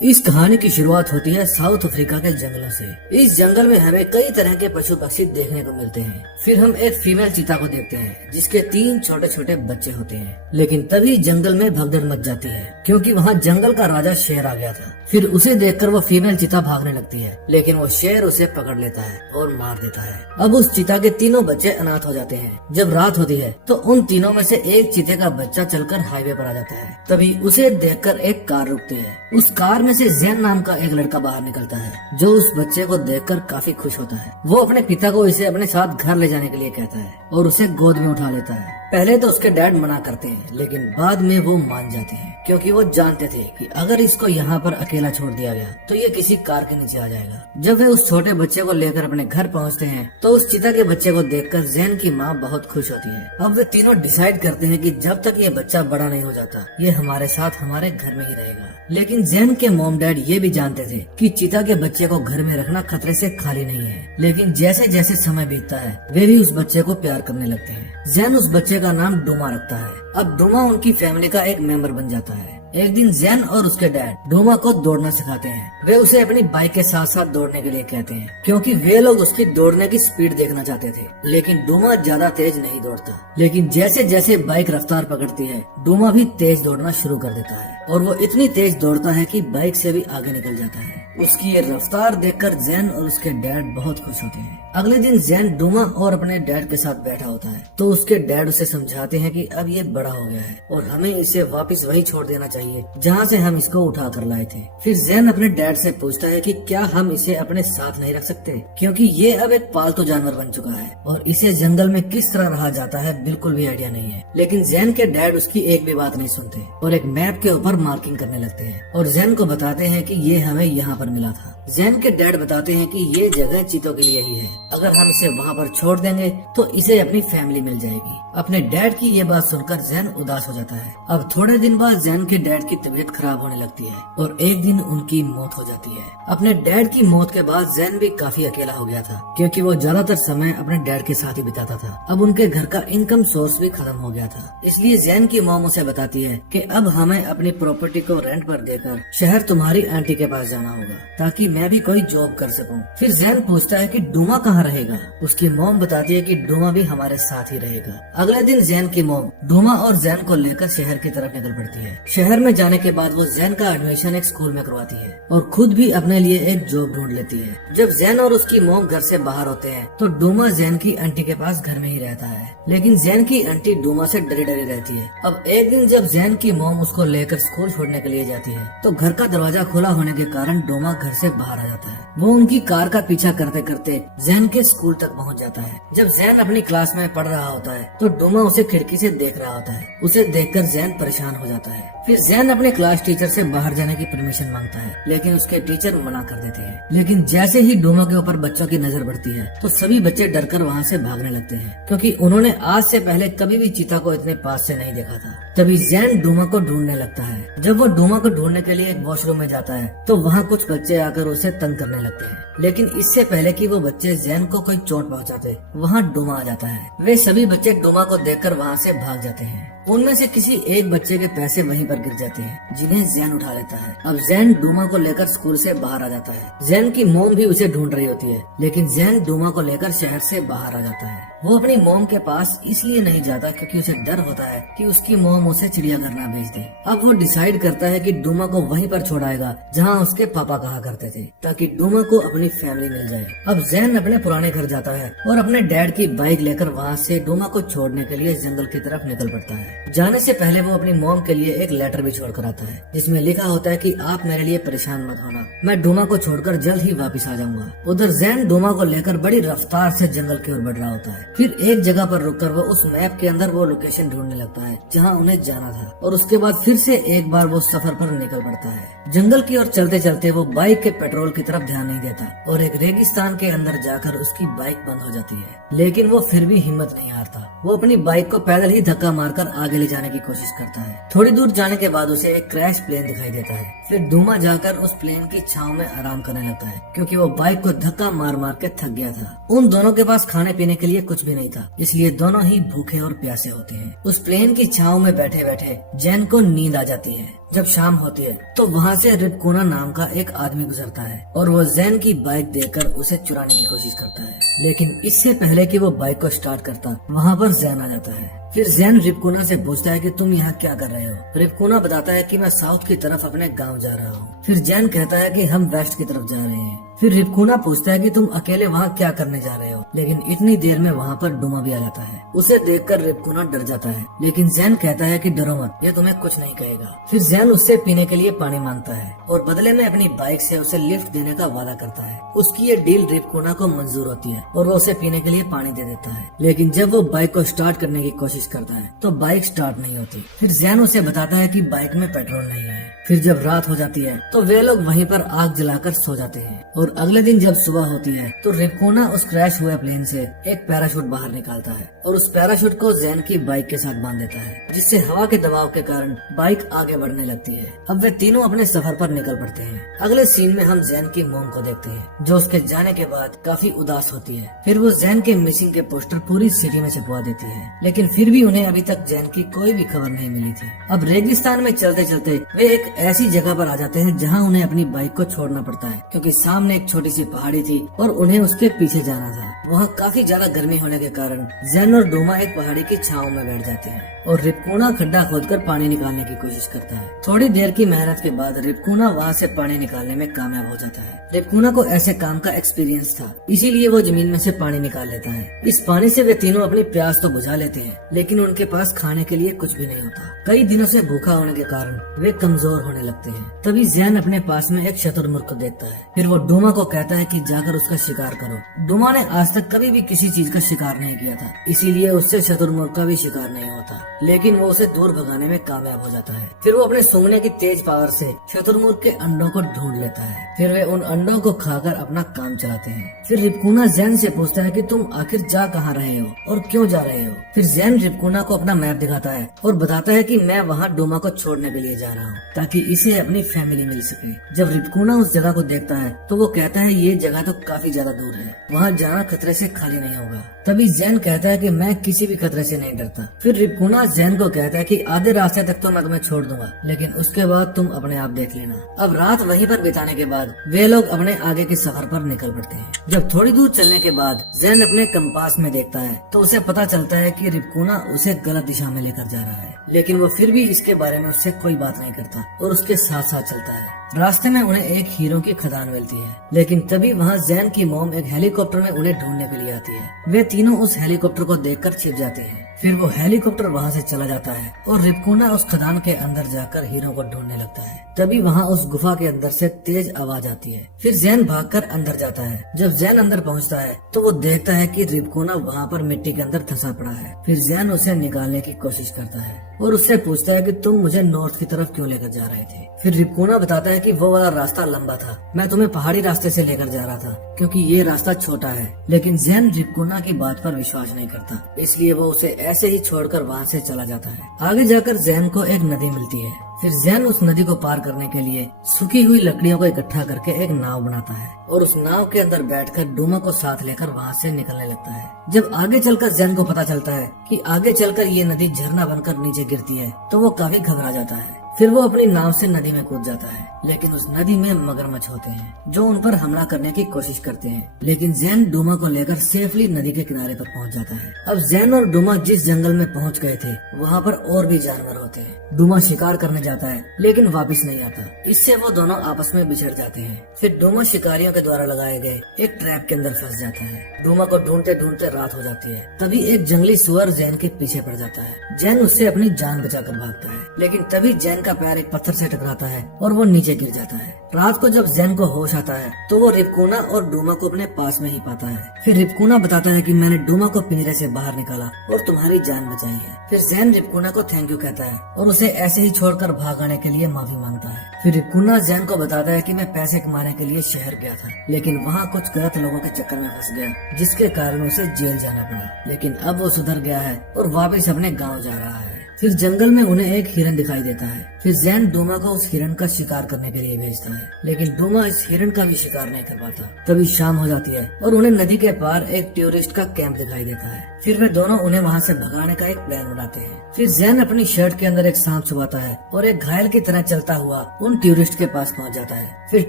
इस कहानी की शुरुआत होती है साउथ अफ्रीका के जंगलों से। इस जंगल में हमें कई तरह के पशु पक्षी देखने को मिलते हैं। फिर हम एक फीमेल चीता को देखते हैं जिसके 3 छोटे छोटे बच्चे होते हैं। लेकिन तभी जंगल में भगदड़ मच जाती है क्योंकि वहाँ जंगल का राजा शेर आ गया था। फिर उसे देखकर वो फीमेल चीता भागने लगती है, लेकिन वो शेर उसे पकड़ लेता है और मार देता है। अब उस चीता के तीनों बच्चे अनाथ हो जाते हैं। जब रात होती है तो उन तीनों में से एक चीते का बच्चा चलकर हाईवे पर आ जाता है। तभी उसे देखकर एक कार रुकती है। उस कार में से जैन नाम का एक लड़का बाहर निकलता है जो उस बच्चे को देखकर काफी खुश होता है। वो अपने पिता को इसे अपने साथ घर ले जाने के लिए कहता है और उसे गोद में उठा लेता है। पहले तो उसके डैड मना करते हैं, लेकिन बाद में वो मान जाते हैं क्योंकि वो जानते थे कि अगर इसको यहाँ पर अकेला छोड़ दिया गया तो ये किसी कार के नीचे आ जाएगा। जब वे उस छोटे बच्चे को लेकर अपने घर पहुँचते हैं तो उस चीता के बच्चे को देखकर जैन की माँ बहुत खुश होती है। अब वे तीनों डिसाइड करते हैं कि जब तक ये बच्चा बड़ा नहीं हो जाता ये हमारे साथ हमारे घर में ही रहेगा। लेकिन जैन के मॉम डैड ये भी जानते थे कि चीता के बच्चे को घर में रखना खतरे से खाली नहीं है। लेकिन जैसे जैसे समय बीतता है वे भी उस बच्चे को प्यार करने लगते हैं। जैन उस बच्चे का नाम डोमा रखता है। अब डोमा उनकी फैमिली का एक मेंबर बन जाता है। एक दिन जैन और उसके डैड डोमा को दौड़ना सिखाते हैं। वे उसे अपनी बाइक के साथ साथ दौड़ने के लिए कहते हैं क्योंकि वे लोग उसकी दौड़ने की स्पीड देखना चाहते थे। लेकिन डोमा ज्यादा तेज नहीं दौड़ता। लेकिन जैसे जैसे बाइक रफ्तार पकड़ती है डोमा भी तेज दौड़ना शुरू कर देता है और वो इतनी तेज दौड़ता है कि बाइक से भी आगे निकल जाता है। उसकी ये रफ्तार देखकर जैन और उसके डैड बहुत खुश होते हैं। अगले दिन जैन डोमा और अपने डैड के साथ बैठा होता है तो उसके डैड उसे समझाते हैं कि अब ये बड़ा हो गया है और हमें इसे वापस वही छोड़ देना चाहिए जहाँ से हम इसको उठा कर लाए थे। फिर जैन अपने डैड से पूछता है कि क्या हम इसे अपने साथ नहीं रख सकते क्योंकि ये अब एक पालतू जानवर बन चुका है और इसे जंगल में किस तरह रहा जाता है बिल्कुल भी आइडिया नहीं है। लेकिन जैन के डैड उसकी एक भी बात नहीं सुनते और एक मैप के ऊपर मार्किंग करने लगते हैं और जैन को बताते हैं कि ये हमें यहाँ पर मिला था। जैन के डैड बताते हैं कि ये जगह चीतों के लिए ही है। अगर हम इसे वहाँ पर छोड़ देंगे तो इसे अपनी फैमिली मिल जाएगी। अपने डैड की ये बात सुनकर जैन उदास हो जाता है। अब थोड़े दिन बाद जैन के डैड की तबीयत खराब होने लगती है और एक दिन उनकी मौत हो जाती है। अपने डैड की मौत के बाद जैन भी काफी अकेला हो गया था क्योंकि वो ज्यादातर समय अपने डैड के साथ ही बिताता था। अब उनके घर का इनकम सोर्स भी खत्म हो गया था। इसलिए जैन की मॉम उसे बताती है कि अब हमें अपनी प्रॉपर्टी को रेंट पर देकर शहर तुम्हारी आंटी के पास जाना होगा ताकि मैं भी कोई जॉब कर सकूं। फिर जैन पूछता है कि डोमा कहाँ रहेगा। उसकी मॉम बताती है कि डोमा भी हमारे साथ ही रहेगा। अगले दिन जैन की मॉम डोमा और जैन को लेकर शहर की तरफ निकल पड़ती है। शहर में जाने के बाद वो जैन का एडमिशन एक स्कूल में करवाती है और खुद भी अपने लिए एक जॉब ढूंढ लेती है। जब जैन और उसकी मॉम घर से बाहर होते हैं तो डोमा जैन की आंटी के पास घर में ही रहता है। लेकिन जैन की आंटी डोमा से डरी डरी रहती है। अब एक दिन जब जैन की मॉम उसको लेकर स्कूल छोड़ने के लिए जाती है तो घर का दरवाजा खुला होने के कारण डोमा घर से बाहर आ जाता है। वो उनकी कार का पीछा करते करते जैन के स्कूल तक पहुंच जाता है। जब जैन अपनी क्लास में पढ़ रहा होता है तो डोमा उसे खिड़की से देख रहा होता है। उसे देखकर जैन परेशान हो जाता है। फिर जैन अपने क्लास टीचर से बाहर जाने की परमिशन मांगता है लेकिन उसके टीचर मना कर देते हैं। लेकिन जैसे ही डोमा के ऊपर बच्चों की नजर पड़ती है तो सभी बच्चे डरकर वहाँ से भागने लगते हैं क्योंकि उन्होंने आज से पहले कभी भी चीता को इतने पास से नहीं देखा था। तभी जैन डोमा को ढूंढने लगता है। जब वो डोमा को ढूंढने के लिए एक वॉशरूम में जाता है तो वहाँ कुछ बच्चे आकर उसे तंग करने लगते हैं। लेकिन इससे पहले कि वो बच्चे जैन को कोई चोट पहुंचाते वहाँ डोमा आ जाता है। वे सभी बच्चे डोमा को देखकर वहाँ से भाग जाते हैं। उनमें से किसी एक बच्चे के पैसे वहीं पर गिर जाते हैं जिन्हें जैन उठा लेता है। अब जैन डोमा को लेकर स्कूल से बाहर आ जाता है। जैन की मॉम भी उसे ढूंढ रही होती है लेकिन जैन डोमा को लेकर शहर से बाहर आ जाता है। वो अपनी मॉम के पास इसलिए नहीं जाता क्योंकि उसे डर होता है कि उसकी मॉम उसे चिड़ियाघर ना भेज दे। अब वो डिसाइड करता है कि डोमा को वहीं पर छोड़ाएगा जहाँ उसके पापा कहा करते थे ताकि डोमा को अपनी फैमिली मिल जाए। अब जैन अपने पुराने घर जाता है और अपने डैड की बाइक लेकर वहाँ से डोमा को छोड़ने के लिए जंगल की तरफ निकल पड़ता है। जाने से पहले वो अपनी मॉम के लिए एक लेटर भी छोड़ कर आता है जिसमें लिखा होता है कि आप मेरे लिए परेशान मत होना, मैं डोमा को छोड़कर जल्द ही वापस आ जाऊंगा। उधर जैन डोमा को लेकर बड़ी रफ्तार से जंगल की ओर बढ़ रहा होता है। फिर एक जगह पर रुककर वो उस मैप के अंदर वो लोकेशन ढूंढने लगता है जहाँ उन्हें जाना था और उसके बाद फिर से एक बार वो सफर पर निकल पड़ता है। जंगल की ओर चलते चलते वो बाइक के पेट्रोल की तरफ ध्यान नहीं देता और एक रेगिस्तान के अंदर जाकर उसकी बाइक बंद हो जाती है। लेकिन वो फिर भी हिम्मत नहीं हारता। वो अपनी बाइक को पैदल ही धक्का मारकर आगे ले जाने की कोशिश करता है। थोड़ी दूर जाने के बाद उसे एक क्रैश प्लेन दिखाई देता है। फिर डूमा जाकर उस प्लेन की छांव में आराम करने लगता है, क्योंकि वो बाइक को धक्का मार मार के थक गया था। उन दोनों के पास खाने पीने के लिए कुछ भी नहीं था, इसलिए दोनों ही भूखे और प्यासे होते हैं। उस प्लेन की छांव में बैठे बैठे जैन को नींद आ जाती है। जब शाम होती है तो वहाँ से रिपकुना नाम का एक आदमी गुजरता है और वो जैन की बाइक देखकर उसे चुराने की कोशिश करता है, लेकिन इससे पहले कि वो बाइक को स्टार्ट करता, वहाँ पर जैन आ जाता है। फिर जैन रिपकुना से पूछता है कि तुम यहाँ क्या कर रहे हो। रिपकुना बताता है कि मैं साउथ की तरफ अपने गांव जा रहा हूँ। फिर जैन कहता है कि हम वेस्ट की तरफ जा रहे हैं। फिर रिपकुना पूछता है कि तुम अकेले वहाँ क्या करने जा रहे हो, लेकिन इतनी देर में वहाँ पर डूमा भी आ जाता है। उसे देखकर रिपकुना डर जाता है, लेकिन जैन कहता है कि डरो मत, ये तुम्हें कुछ नहीं कहेगा। फिर जैन उससे पीने के लिए पानी मांगता है और बदले में अपनी बाइक से उसे लिफ्ट देने का वादा करता है। उसकी ये डील रिपकुना को मंजूर होती है और वो उसे पीने के लिए पानी दे देता है, लेकिन जब वो बाइक को स्टार्ट करने की कोशिश करता है तो बाइक स्टार्ट नहीं होती। फिर जैन उसे बताता है कि बाइक में पेट्रोल नहीं है। फिर जब रात हो जाती है तो वे लोग वहीं पर आग जलाकर सो जाते हैं और अगले दिन जब सुबह होती है तो रिपकुना उस क्रैश हुए प्लेन से एक पैराशूट बाहर निकालता है और उस पैराशूट को जैन की बाइक के साथ बांध देता है, जिससे हवा के दबाव के कारण बाइक आगे बढ़ने लगती है। अब वे तीनों अपने सफर पर निकल पड़ते हैं। अगले सीन में हम जैन की मोम को देखते हैं, जो उसके जाने के बाद काफी उदास होती है। फिर वो जैन के मिसिंग के पोस्टर पूरी सिटी में छपवा देती है, लेकिन फिर भी उन्हें अभी तक जैन की कोई भी खबर नहीं मिली थी। अब रेगिस्तान में चलते चलते वे एक ऐसी जगह पर आ जाते हैं जहाँ उन्हें अपनी बाइक को छोड़ना पड़ता है, क्योंकि सामने एक छोटी सी पहाड़ी थी और उन्हें उसके पीछे जाना था। वहाँ काफी ज्यादा गर्मी होने के कारण जैन और डोमा एक पहाड़ी की छांव में बैठ जाते हैं और रिपकुना खड्डा खोदकर पानी निकालने की कोशिश करता है। थोड़ी देर की मेहनत के बाद रिपकुना वहाँ से पानी निकालने में कामयाब हो जाता है। रिपकुना को ऐसे काम का एक्सपीरियंस था, इसीलिए वो जमीन में से पानी निकाल लेता है। इस पानी से वे तीनों अपनी प्यास तो बुझा लेते हैं, लेकिन उनके पास खाने के लिए कुछ भी नहीं होता। कई दिनों से भूखा होने के कारण वे कमजोर होने लगते हैं। तभी जैन अपने पास में एक शतुरमुर्ग को देखता है। फिर वो डोमा को कहता है कि जाकर उसका शिकार करो। डोमा ने आज तक कभी भी किसी चीज का शिकार नहीं किया था, इसीलिए उससे शतुरमुर्ग का भी शिकार नहीं होता, लेकिन वो उसे दूर भगाने में कामयाब हो जाता है। फिर वो अपने सूंघने की तेज पावर से शतुरमुर्ग के अंडों को ढूंढ लेता है। फिर वे उन अंडों को खाकर अपना काम चलाते हैं। फिर रिपकुना जैन से पूछता है कि तुम आखिर जा कहाँ रहे हो और क्यों जा रहे हो। फिर जैन रिपकुना को अपना मैप दिखाता है और बताता है कि मैं वहाँ डोमा को छोड़ने के लिए जा रहा हूँ, ताकि इसे अपनी फैमिली मिल सके। जब रिपकुना उस जगह को देखता है तो वो कहता है ये जगह तो काफी ज्यादा दूर है, वहाँ जाना खतरे से खाली नहीं होगा। तभी जैन कहता है कि मैं किसी भी खतरे से नहीं डरता। फिर रिपकुना जैन को कहता है कि आधे रास्ते तक तो मैं तुम्हें छोड़ दूंगा, लेकिन उसके बाद तुम अपने आप देख लेना। अब रात वहीं पर बिताने के बाद वे लोग अपने आगे के सफर पर निकल पड़ते हैं। जब थोड़ी दूर चलने के बाद जैन अपने कंपास में देखता है तो उसे पता चलता है कि रिपकुना उसे गलत दिशा में लेकर जा रहा है, लेकिन वो फिर भी इसके बारे में उससे कोई बात नहीं करता और उसके साथ साथ चलता है। रास्ते में उन्हें एक हीरो की खदान मिलती है, लेकिन तभी वहाँ जैन की मॉम एक हेलीकॉप्टर में उन्हें ढूंढने के लिए आती है। वे तीनों उस हेलीकॉप्टर को देखकर छिप जाते हैं। फिर वो हेलीकॉप्टर वहाँ से चला जाता है और रिपकुना उस खदान के अंदर जाकर हीरो को ढूंढने लगता है। तभी वहाँ उस गुफा के अंदर से तेज आवाज आती है। फिर जैन भागकर अंदर जाता है। जब जैन अंदर पहुँचता है तो वो देखता है कि रिपकुना वहाँ पर मिट्टी के अंदर धंसा पड़ा है। फिर जैन उसे निकालने की कोशिश करता है और उससे पूछता है कि तुम मुझे नॉर्थ की तरफ क्यों लेकर जा रहे थे। फिर रिपकुना बताता है कि वो वाला रास्ता लंबा था, मैं तुम्हें पहाड़ी रास्ते से लेकर जा रहा था क्योंकि ये रास्ता छोटा है। लेकिन जैन रिपकुना की बात पर विश्वास नहीं करता, इसलिए वो उसे ऐसे ही छोड़कर वहाँ से चला जाता है। आगे जाकर जैन को एक नदी मिलती है। फिर जैन उस नदी को पार करने के लिए सूखी हुई लकड़ियों को इकट्ठा करके एक नाव बनाता है और उस नाव के अंदर बैठकर डोमा को साथ लेकर वहाँ से निकलने लगता है। जब आगे चलकर जैन को पता चलता है कि आगे चलकर ये नदी झरना बनकर नीचे गिरती है तो वो काफी घबरा जाता है। फिर वो अपनी नाव से नदी में कूद जाता है, लेकिन उस नदी में मगरमच्छ होते हैं जो उन पर हमला करने की कोशिश करते हैं। लेकिन जैन डोमा को लेकर सेफली नदी के किनारे पर पहुंच जाता है। अब जैन और डोमा जिस जंगल में पहुंच गए थे वहाँ पर और भी जानवर होते हैं। डोमा शिकार करने जाता है लेकिन वापस नहीं आता, इससे वो दोनों आपस में बिछड़ जाते हैं। फिर डोमा शिकारियों के द्वारा लगाए गए एक ट्रैप के अंदर फंस जाता है। डोमा को ढूंढते ढूंढते रात हो जाती है। तभी एक जंगली सुअर जैन के पीछे पड़ जाता है। जैन उससे अपनी जान बचाकर भागता है, लेकिन तभी जैन का पैर एक पत्थर से टकराता है और वो नीचे गिर जाता है। रात को जब जैन को होश आता है तो वो रिपकुना और डोमा को अपने पास में ही पाता है। फिर रिपकुना बताता है कि मैंने डोमा को पिंजरे से बाहर निकाला और तुम्हारी जान बचाई है। फिर जैन रिपकुना को थैंक यू कहता है और उसे ऐसे ही छोड़कर भाग आने के लिए माफी मांगता है। फिर रिपकुना जैन को बताता है कि मैं पैसे कमाने के लिए शहर गया था, लेकिन वहाँ कुछ गलत लोगों के चक्कर में फंस गया, जिसके कारण उसे जेल जाना पड़ा। लेकिन अब वो सुधर गया है और वापस अपने गाँव जा रहा है। फिर जंगल में उन्हें एक हिरन दिखाई देता है। फिर जैन डोमा को उस हिरन का शिकार करने के लिए भेजता है, लेकिन डोमा इस हिरन का भी शिकार नहीं कर पाता। तभी शाम हो जाती है और उन्हें नदी के पार एक टूरिस्ट का कैंप दिखाई देता है। फिर वे दोनों उन्हें वहाँ से भगाने का एक प्लान बनाते हैं। फिर जैन अपनी शर्ट के अंदर एक सांप छुपाता है और एक घायल की तरह चलता हुआ उन टूरिस्ट के पास पहुँच जाता है। फिर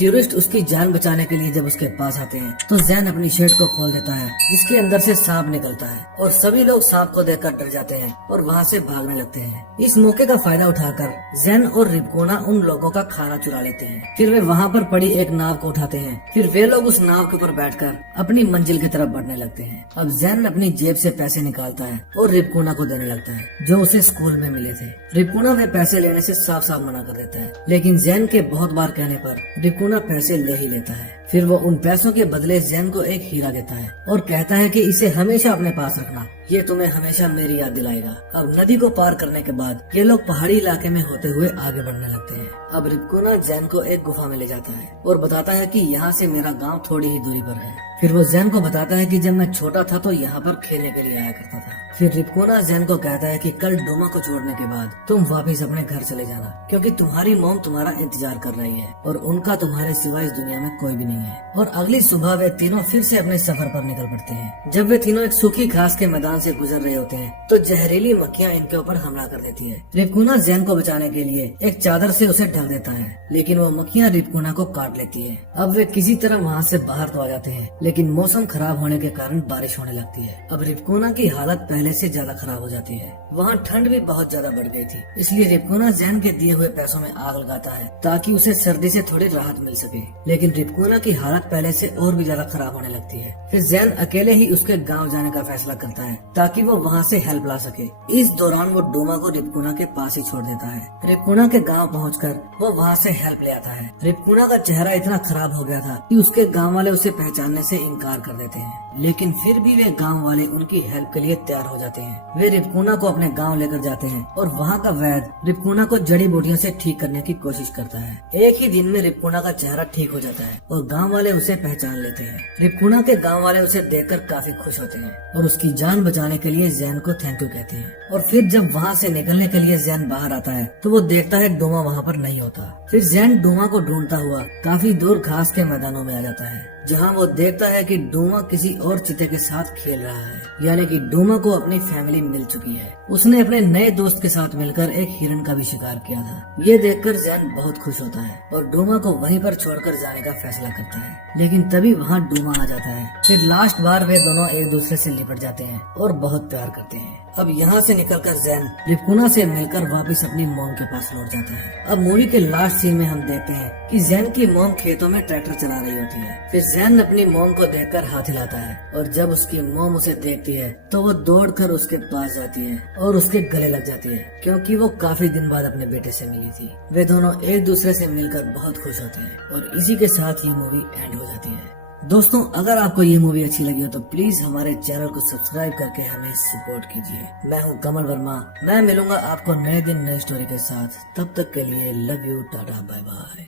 टूरिस्ट उसकी जान बचाने के लिए जब उसके पास आते हैं तो जैन अपनी शर्ट को खोल देता है, जिसके अंदर से सांप निकलता है और सभी लोग सांप को देखकर डर जाते हैं और वहाँ से भागने लगते हैं। इस मौके का फायदा उठाकर जैन और रिपकोना उन लोगों का खाना चुरा लेते हैं। फिर वे वहाँ पर पड़ी एक नाव को उठाते हैं। फिर वे लोग उस नाव के ऊपर बैठकर अपनी मंजिल की तरफ बढ़ने लगते हैं। अब जैन अपनी जेब से पैसे निकालता है और रिपकोना को देने लगता है, जो उसे स्कूल में मिले थे। रिपकोना वे पैसे लेने से साफ साफ मना कर देता है, लेकिन जैन के बहुत बार कहने पर रिपकोना पैसे ले ही लेता है। फिर वो उन पैसों के बदले जैन को एक हीरा देता है और कहता है कि इसे हमेशा अपने पास रखना, ये तुम्हें हमेशा मेरी याद दिलाएगा। अब नदी को पार करने के बाद ये लोग पहाड़ी इलाके में होते हुए आगे बढ़ने लगते हैं। अब रिपकोना जैन को एक गुफा में ले जाता है और बताता है कि यहाँ से मेरा गांव थोड़ी ही दूरी पर है। फिर वो जैन को बताता है कि जब मैं छोटा था तो यहाँ पर खेलने के लिए आया करता था। फिर रिपकोना जैन को कहता है कि कल डोमा को छोड़ने के बाद तुम वापस अपने घर चले जाना, क्योंकि तुम्हारी मॉम तुम्हारा इंतजार कर रही है और उनका तुम्हारे सिवा इस दुनिया में कोई भी नहीं है। और अगली सुबह वे तीनों फिर से अपने सफर पर निकल पड़ते हैं। जब वे तीनों एक सूखी घास के मैदान से गुजर रहे होते हैं तो जहरीली मक्खियाँ इनके ऊपर हमला कर देती है। रिपकोना जैन को बचाने के लिए एक चादर से उसे ढक देता है, लेकिन वो मक्खियाँ रिपकोना को काट लेती है। अब वे किसी तरह वहाँ से बाहर तो आ जाते हैं, लेकिन मौसम खराब होने के कारण बारिश होने लगती है। अब रिपकोना की हालत पहले से ज्यादा खराब हो जाती है। वहाँ ठंड भी बहुत ज्यादा बढ़ गई थी, इसलिए रिपकोना जैन के दिए हुए पैसों में आग लगाता है ताकि उसे सर्दी से थोड़ी राहत मिल सके। लेकिन रिपकोना की हालत पहले से और भी ज्यादा खराब होने लगती है। फिर जैन अकेले ही उसके गाँव जाने का फैसला करता है ताकि वो वहाँ से हेल्प ला सके। इस दौरान वो डोमा को रिपकोना के पास ही छोड़ देता है। रिपकोना के गाँव पहुँचकर वो वहाँ से हेल्प ले आता है। रिपकोना का चेहरा इतना खराब हो गया था कि उसके गाँव वाले उसे पहचानने से इनकार कर देते हैं, लेकिन फिर भी वे गांव वाले उनकी हेल्प के लिए तैयार हो जाते हैं। वे रिपकोना को अपने गांव लेकर जाते हैं और वहां का वैद्य रिपकोना को जड़ी बूटियों से ठीक करने की कोशिश करता है। एक ही दिन में रिपकोना का चेहरा ठीक हो जाता है और गांव वाले उसे पहचान लेते हैं। रिपकोना के गांव वाले उसे देखकर काफी खुश होते हैं और उसकी जान बचाने के लिए जैन को थैंक यू कहते हैं। और फिर जब वहाँ से निकलने के लिए जैन बाहर आता है तो वो देखता है डोमा वहाँ पर नहीं होता। फिर जैन डोमा को ढूंढता हुआ काफी दूर घास के मैदानों में आ जाता है, जहाँ वो देखता है कि डोमा किसी और चीते के साथ खेल रहा है, यानी कि डोमा को अपनी फैमिली मिल चुकी है। उसने अपने नए दोस्त के साथ मिलकर एक हिरन का भी शिकार किया था। ये देखकर जैन बहुत खुश होता है और डोमा को वहीं पर छोड़कर जाने का फैसला करता है, लेकिन तभी वहाँ डोमा आ जाता है। फिर लास्ट बार वे दोनों एक दूसरे से लिपट जाते हैं और बहुत प्यार करते हैं। अब यहाँ से निकलकर जैन रिपकोना से मिलकर वापस अपनी मॉम के पास लौट जाता है। अब मूवी के लास्ट सीन में हम देखते हैं कि जैन की मॉम खेतों में ट्रैक्टर चला रही होती है। फिर जैन अपनी मॉम को देखकर हाथ हिलाता है और जब उसकी मॉम उसे देखती है तो वो दौड़कर उसके पास जाती है और उसके गले लग जाती है, क्योंकि वो काफी दिन बाद अपने बेटे से मिली थी। वे दोनों एक दूसरे से मिलकर बहुत खुश होते हैं और इसी के साथ ये मूवी एंड हो जाती है। दोस्तों, अगर आपको ये मूवी अच्छी लगी हो तो प्लीज हमारे चैनल को सब्सक्राइब करके हमें सपोर्ट कीजिए। मैं हूँ कमल वर्मा, मैं मिलूंगा आपको नए दिन नई स्टोरी के साथ। तब तक के लिए love you, tata, bye bye.